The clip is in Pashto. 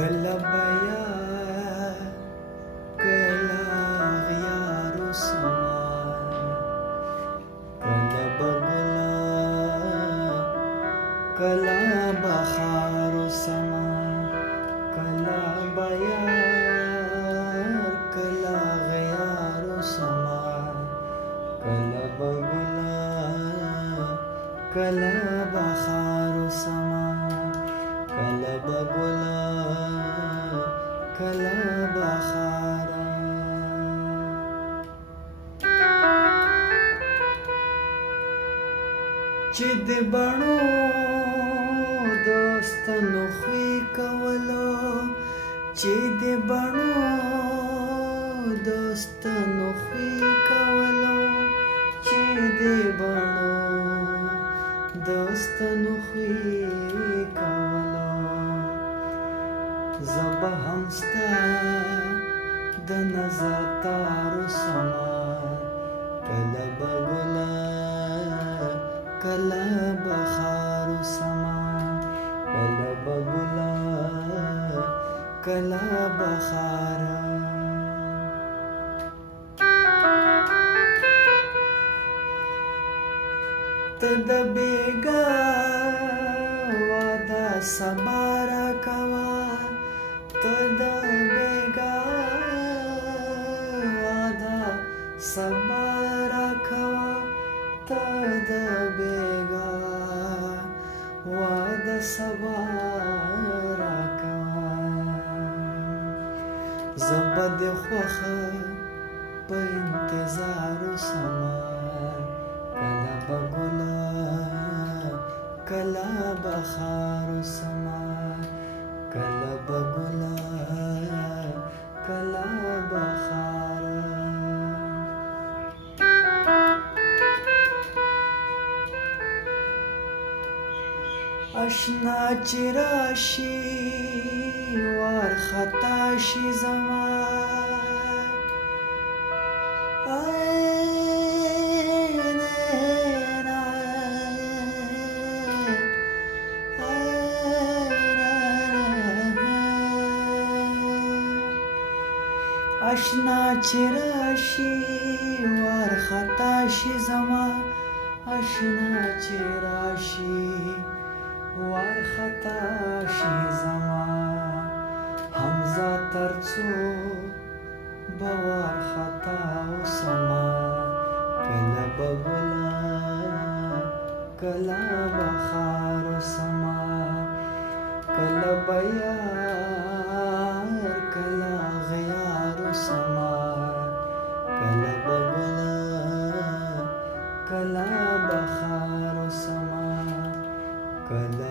کله به یار کله غیارو سما کله به ګله کله به خارو سما کله به یار کله غیارو سما کله به ګله کله به خارو سما کله به ګله کله به خاره چې د بڼو دوستانو خوی کولو چې د بڼو دوستانو خوی کولو چې د بڼو دوستانو خوی کولو زبا هم ستا د نظر تارو سما کله به ګله کله به خارو سما کله به ګله کله به خاره ته د بیګا واده سبا راکوه ته د بیګا واده سبا راکوه ته د بیګا واده سبا راکوه زه به د خوښه په انتظارو سما کله به ګله کله به خارو سما کله به ګله کله به خاره اشنا چې راشي وارخطا شي زما اشنا چې راشي وارخطا شي زما اشنا چې راشي وارخطا شي زما حمزه ترڅو به وارخطا وسما کله به ګله کله به خارو سما کله به یار کله غیارو سما کله به ګله کله به خارو سما کله